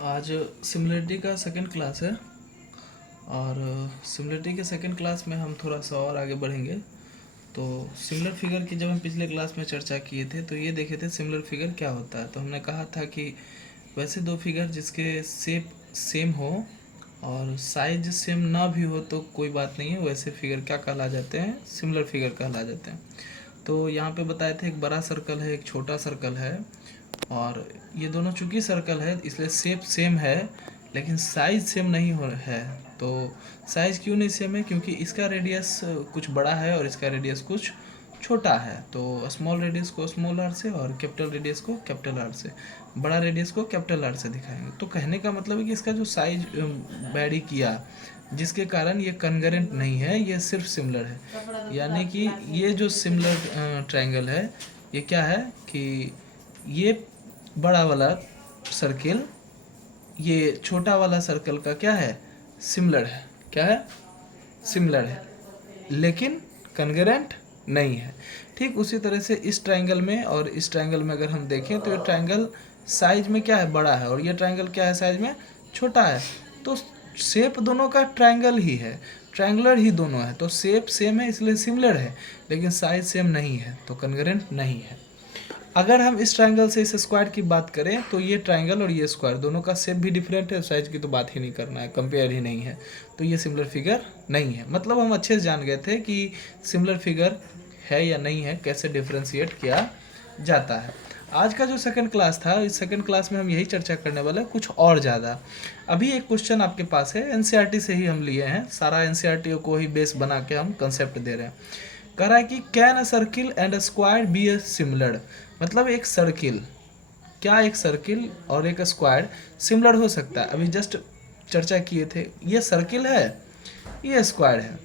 आज सिमिलरिटी का second class है और सिमिलरिटी के सेकंड क्लास में हम थोड़ा सा और आगे बढ़ेंगे। तो सिमिलर फिगर की जब हम पिछले क्लास में चर्चा किए थे तो ये देखे थे सिमिलर फिगर क्या होता है। तो हमने कहा था कि वैसे दो फिगर जिसके शेप सेम हो और साइज सेम ना भी हो तो कोई बात नहीं है, वैसे फिगर क्या कहला जाते हैं, सिमिलर फिगर कहला जाते हैं। तो यहाँ पे बताए थे एक बड़ा सर्कल है, एक छोटा सर्कल है और ये दोनों चूंकि सर्कल है इसलिए शेप सेम है लेकिन साइज सेम नहीं हो है। तो साइज क्यों नहीं सेम है? क्योंकि इसका रेडियस कुछ बड़ा है और इसका रेडियस कुछ छोटा है। तो स्मॉल रेडियस को स्मॉल आर से और कैपिटल रेडियस को कैपिटल आर से, बड़ा रेडियस को कैपिटल आर से दिखाएंगे। तो कहने का मतलब है कि इसका जो साइज वैरी किया जिसके कारण ये कन्गरेंट नहीं है, ये सिर्फ सिमिलर है। यानी कि ये जो सिमिलर ट्रायंगल है ये क्या है कि ये बड़ा वाला सर्किल ये छोटा वाला सर्कल का क्या है, सिमिलर है। क्या है? सिमिलर है लेकिन कन्गरेंट नहीं है। ठीक उसी तरह से इस ट्रायंगल में और इस ट्रायंगल में अगर हम देखें तो ये ट्रायंगल साइज में क्या है, बड़ा है, और ये ट्रायंगल क्या है, साइज में छोटा है। तो शेप दोनों का ट्रायंगल ही है, ट्रायंगुलर ही दोनों है, तो शेप सेम है इसलिए सिमिलर है, लेकिन साइज सेम नहीं है तो कन्गरेंट नहीं है। अगर हम इस ट्रायंगल से इस स्क्वायर की बात करें तो ये ट्रायंगल और ये स्क्वायर दोनों का शेप भी डिफरेंट है, साइज की तो बात ही नहीं करना है, कंपेयर ही नहीं है, तो ये सिमिलर फिगर नहीं है। मतलब हम अच्छे से जान गए थे कि सिमिलर फिगर है या नहीं है, कैसे डिफ्रेंशिएट किया जाता है। आज का जो सेकंड क्लास था, इस सेकंड क्लास में हम यही चर्चा करने वाले हैं, कुछ और ज़्यादा। अभी एक क्वेश्चन आपके पास है, एनसीईआरटी से ही हम लिए हैं, सारा एनसीईआरटी को ही बेस बना के हम कंसेप्ट दे रहे हैं। कह रहा है कि can a circle and a square be a similar, मतलब एक सर्किल, क्या एक सर्किल और एक स्क्वायर सिमिलर हो सकता है? अभी जस्ट चर्चा किए थे, ये सर्किल है, ये स्क्वायर है,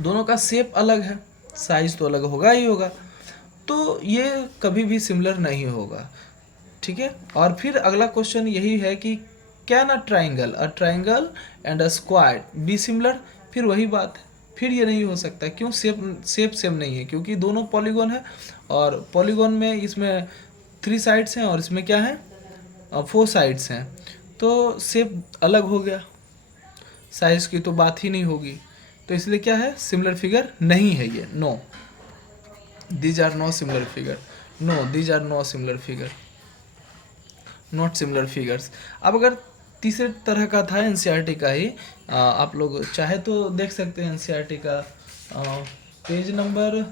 दोनों का शेप अलग है, साइज तो अलग होगा ही होगा, तो ये कभी भी सिमिलर नहीं होगा। ठीक है। और फिर अगला क्वेश्चन यही है कि can a triangle and a square be similar, फिर वही बात है, फिर ये नहीं हो सकता। क्यों? शेप सेम नहीं है, क्योंकि दोनों पॉलीगॉन है और पॉलीगॉन में इसमें 3 साइड्स हैं और इसमें क्या है, 4 साइड्स हैं, तो शेप अलग हो गया, साइज की तो बात ही नहीं होगी, तो इसलिए क्या है, सिमिलर फिगर नहीं है ये। No, these are no similar figure, no these are no similar figure, not similar figures. अब अगर तीसरे तरह का था एनसीईआरटी का ही, आप लोग चाहे तो देख सकते हैं एनसीईआरटी का पेज नंबर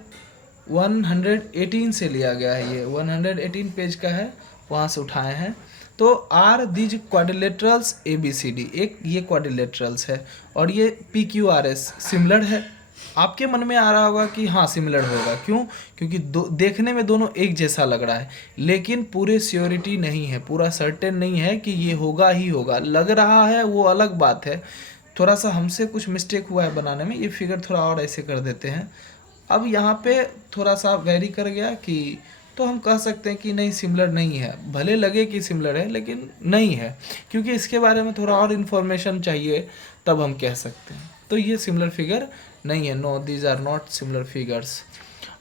118 से लिया गया है, ये 118 पेज का है, वहाँ से उठाए हैं। तो are these quadrilaterals A B C D, एक ये क्वाड्रिलेटरल्स है और ये P Q R S similar है। आपके मन में आ रहा होगा कि हाँ सिमिलर होगा, क्यों? क्योंकि देखने में दोनों एक जैसा लग रहा है, लेकिन पूरे श्योरिटी नहीं है, पूरा सर्टेन नहीं है कि ये होगा ही होगा। लग रहा है वो अलग बात है, थोड़ा सा हमसे कुछ मिस्टेक हुआ है बनाने में, ये फिगर थोड़ा और ऐसे कर देते हैं। अब यहाँ पे थोड़ा सा वेरी कर गया कि, तो हम कह सकते हैं कि नहीं सिमिलर नहीं है, भले लगे कि सिमिलर है लेकिन नहीं है, क्योंकि इसके बारे में थोड़ा और इन्फॉर्मेशन चाहिए तब हम कह सकते हैं। तो ये सिमिलर फिगर नहीं है, no these are not similar figures.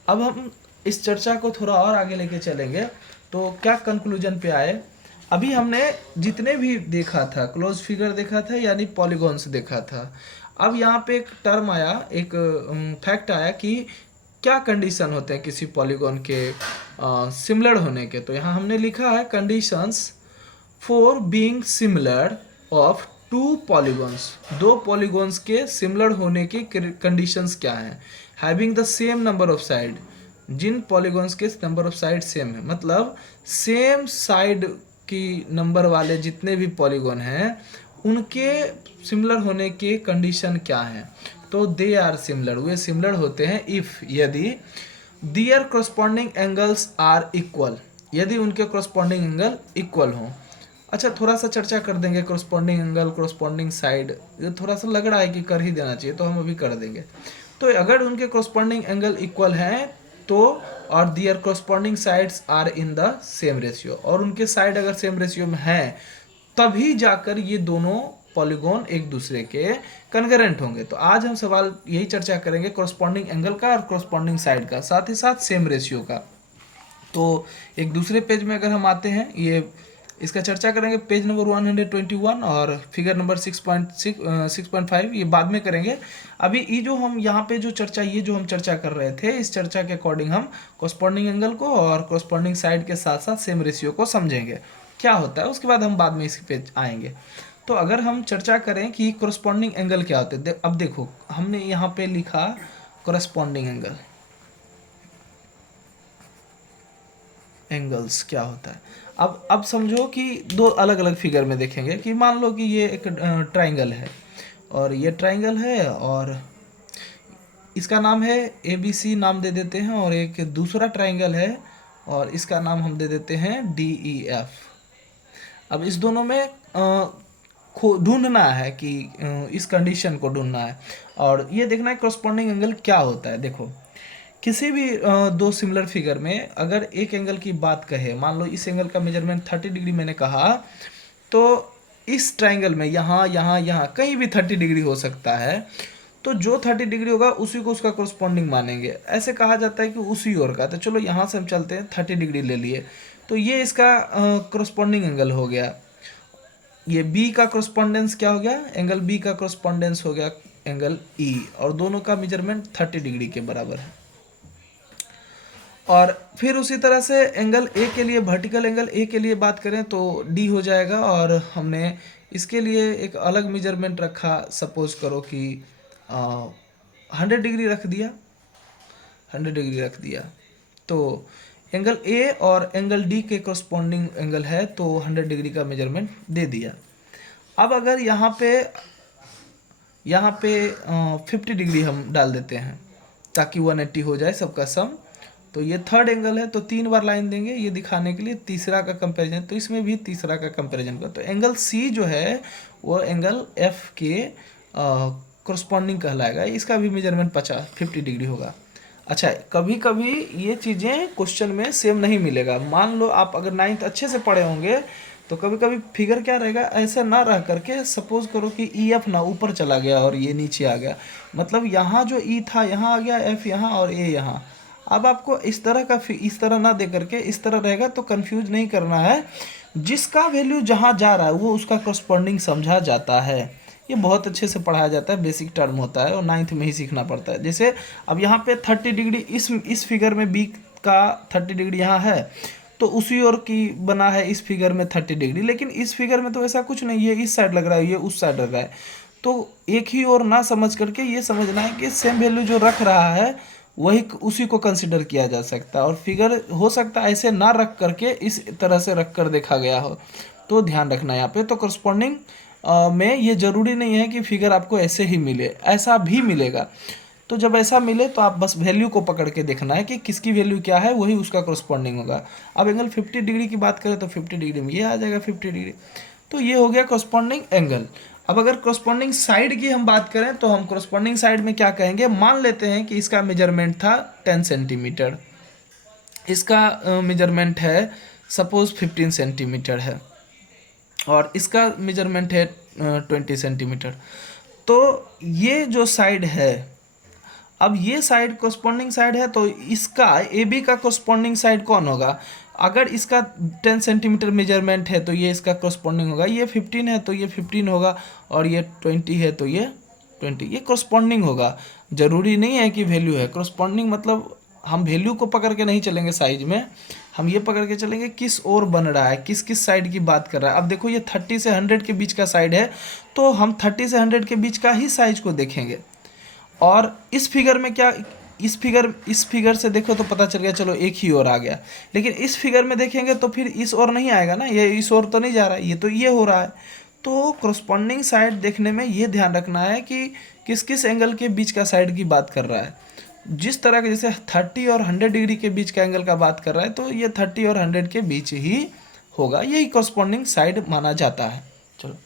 अब हम इस चर्चा को थोड़ा और आगे लेके चलेंगे तो क्या कंक्लूजन पे आए। अभी हमने जितने भी देखा था, क्लोज फिगर देखा था यानी पॉलीगॉन्स देखा था। अब यहाँ पे एक टर्म आया, एक फैक्ट आया कि क्या कंडीशन होते हैं किसी पॉलीगॉन के सिमिलर होने के। तो यहाँ हमने लिखा है conditions for being similar of 2 polygons, 2 polygons के सिमिलर होने की कंडीशंस क्या हैं। Having the same number of side, जिन पॉलीगॉन्स के नंबर ऑफ साइड सेम है, मतलब सेम साइड की नंबर वाले जितने भी पॉलीगॉन हैं उनके सिमिलर होने के कंडीशन क्या हैं। तो दे आर सिमिलर, वे सिमिलर होते हैं इफ, यदि their corresponding angles are equal, यदि उनके corresponding एंगल इक्वल हों। अच्छा थोड़ा सा चर्चा कर देंगे corresponding एंगल, corresponding साइड, ये थोड़ा सा लग रहा है कि कर ही देना चाहिए तो हम अभी कर देंगे। तो अगर उनके corresponding एंगल इक्वल हैं तो, और their corresponding sides are in the same ratio, और उनके साइड अगर सेम रेशियो में हैं तभी जाकर ये दोनों पॉलीगॉन एक दूसरे के कन्करेंट होंगे। तो आज हम सवाल यही चर्चा करेंगे कॉरस्पॉन्डिंग एंगल का और कॉरस्पॉन्डिंग साइड का, साथ ही साथ सेम रेशियो का। तो एक दूसरे पेज में अगर हम आते हैं, ये इसका चर्चा करेंगे पेज नंबर 121 और फिगर नंबर 6.5 ये बाद में करेंगे। अभी ये जो हम यहाँ पे जो चर्चा ये जो हम चर्चा कर रहे थे, इस चर्चा के अकॉर्डिंग हम कॉरस्पॉन्डिंग एंगल को और कॉरस्पॉन्डिंग साइड के साथ साथ सेम रेशियो को समझेंगे क्या होता है, उसके बाद हम बाद में इस पे आएंगे। तो अगर हम चर्चा करें कि कॉरस्पॉन्डिंग एंगल क्या होते हैं, अब देखो हमने यहाँ पे लिखा कॉरस्पॉन्डिंग एंगल, एंगल्स क्या होता है। अब समझो कि दो अलग अलग फिगर में देखेंगे कि मान लो कि ये एक ट्राइंगल है और ये ट्राइंगल है और इसका नाम है ABC नाम दे देते हैं, और एक दूसरा ट्राइंगल है और इसका नाम हम दे देते हैं DEF। अब इस दोनों में ढूंढना है कि इस कंडीशन को ढूंढना है और ये देखना है कॉरस्पॉन्डिंग एंगल क्या होता है। देखो किसी भी दो सिमिलर फिगर में अगर एक एंगल की बात कहे, मान लो इस एंगल का मेजरमेंट 30 डिग्री मैंने कहा, तो इस ट्राइंगल में यहाँ यहाँ यहाँ कहीं भी 30 डिग्री हो सकता है, तो जो 30 डिग्री होगा उसी को उसका कॉरस्पॉन्डिंग मानेंगे। ऐसे कहा जाता है कि उसी ओर का। तो चलो यहाँ से हम चलते हैं, 30 डिग्री ले लिए, तो ये इसका कॉरस्पॉन्डिंग एंगल हो गया। ये बी का कॉरस्पॉन्डेंस क्या हो गया, एंगल बी का कॉरस्पॉन्डेंस हो गया एंगल ई, और दोनों का मेजरमेंट 30 डिग्री के बराबर है। और फिर उसी तरह से एंगल ए के लिए, वर्टिकल एंगल ए के लिए बात करें तो डी हो जाएगा, और हमने इसके लिए एक अलग मेजरमेंट रखा। सपोज करो कि 100 डिग्री रख दिया, 100 डिग्री रख दिया, तो एंगल ए और एंगल डी के कॉरस्पॉन्डिंग एंगल है, तो 100 डिग्री का मेजरमेंट दे दिया। अब अगर यहाँ पे 50 डिग्री हम डाल देते हैं ताकि 180 हो जाए सबका सम, तो ये थर्ड एंगल है, तो 3 बार लाइन देंगे ये दिखाने के लिए तीसरा का कंपैरिजन, तो इसमें भी तीसरा का कंपैरिजन कर, तो एंगल सी जो है वो एंगल एफ के कॉरस्पॉन्डिंग कहलाएगा। इसका भी मेजरमेंट 50 डिग्री होगा। अच्छा, कभी कभी ये चीज़ें क्वेश्चन में सेम नहीं मिलेगा। मान लो आप अगर 9th अच्छे से पढ़े होंगे तो कभी कभी फिगर क्या रहेगा, ऐसा ना रह करके सपोज करो कि EF ना ऊपर चला गया और ये नीचे आ गया, मतलब यहाँ जो E था यहाँ आ गया, F यहाँ और A यहाँ। अब आपको इस तरह ना दे करके इस तरह रहेगा, तो कंफ्यूज नहीं करना है। जिसका वैल्यू जहाँ जा रहा है वो उसका कॉरस्पॉन्डिंग समझा जाता है। ये बहुत अच्छे से पढ़ाया जाता है, बेसिक टर्म होता है और 9th में ही सीखना पड़ता है। जैसे अब यहाँ पे 30 डिग्री इस फिगर में बी का 30 डिग्री यहाँ है, तो उसी ओर की बना है इस फिगर में 30 डिग्री, लेकिन इस फिगर में तो ऐसा कुछ नहीं, ये इस साइड लग रहा है, ये उस साइड लग रहा है। तो एक ही ओर ना समझ करके ये समझना है कि सेम वैल्यू जो रख रहा है वही उसी को कंसिडर किया जा सकता है, और फिगर हो सकता है ऐसे ना रख करके इस तरह से रख कर देखा गया हो, तो ध्यान रखना यहाँ पे। तो कॉरस्पॉन्डिंग में ये ज़रूरी नहीं है कि फिगर आपको ऐसे ही मिले, ऐसा भी मिलेगा। तो जब ऐसा मिले तो आप बस वैल्यू को पकड़ के देखना है कि किसकी वैल्यू क्या है, वही उसका कॉरस्पॉन्डिंग होगा। अब एंगल 50 डिग्री की बात करें तो 50 डिग्री में ये आ जाएगा 50 डिग्री, तो ये हो गया कॉरस्पॉन्डिंग एंगल। अब अगर कॉरस्पॉन्डिंग साइड की हम बात करें तो हम कॉरस्पॉन्डिंग साइड में क्या कहेंगे, मान लेते हैं कि इसका मेजरमेंट था 10 सेंटीमीटर, इसका मेजरमेंट है सपोज 15 सेंटीमीटर है, और इसका मेजरमेंट है 20 सेंटीमीटर। तो ये जो साइड है, अब ये साइड कॉरस्पॉन्डिंग साइड है, तो इसका AB का कॉरस्पॉन्डिंग साइड कौन होगा। अगर इसका 10 सेंटीमीटर मेजरमेंट है तो ये इसका कॉरस्पॉन्डिंग होगा, ये 15 है तो ये 15 होगा, और ये 20 है तो ये 20, ये कॉरस्पॉन्डिंग होगा। ज़रूरी नहीं है कि वैल्यू है। कॉरस्पॉन्डिंग मतलब हम वैल्यू को पकड़ के नहीं चलेंगे साइज में, हम ये पकड़ के चलेंगे किस ओर बन रहा है, किस किस साइड की बात कर रहा है। अब देखो ये 30 से 100 के बीच का साइड है, तो हम 30 से 100 के बीच का ही साइज को देखेंगे। और इस फिगर में क्या, इस फिगर से देखो तो पता चल गया चलो एक ही ओर आ गया, लेकिन इस फिगर में देखेंगे तो फिर इस ओर नहीं आएगा ना, ये इस ओर तो नहीं जा रहा है, ये तो ये हो रहा है। तो कॉरस्पॉन्डिंग साइड देखने में ये ध्यान रखना है कि किस किस एंगल के बीच का साइड की बात कर रहा है। जिस तरह के जैसे 30 और 100 डिग्री के बीच का एंगल का बात कर रहा है, तो ये 30 और 100 के बीच ही होगा, यही कॉरस्पॉन्डिंग साइड माना जाता है। चलो।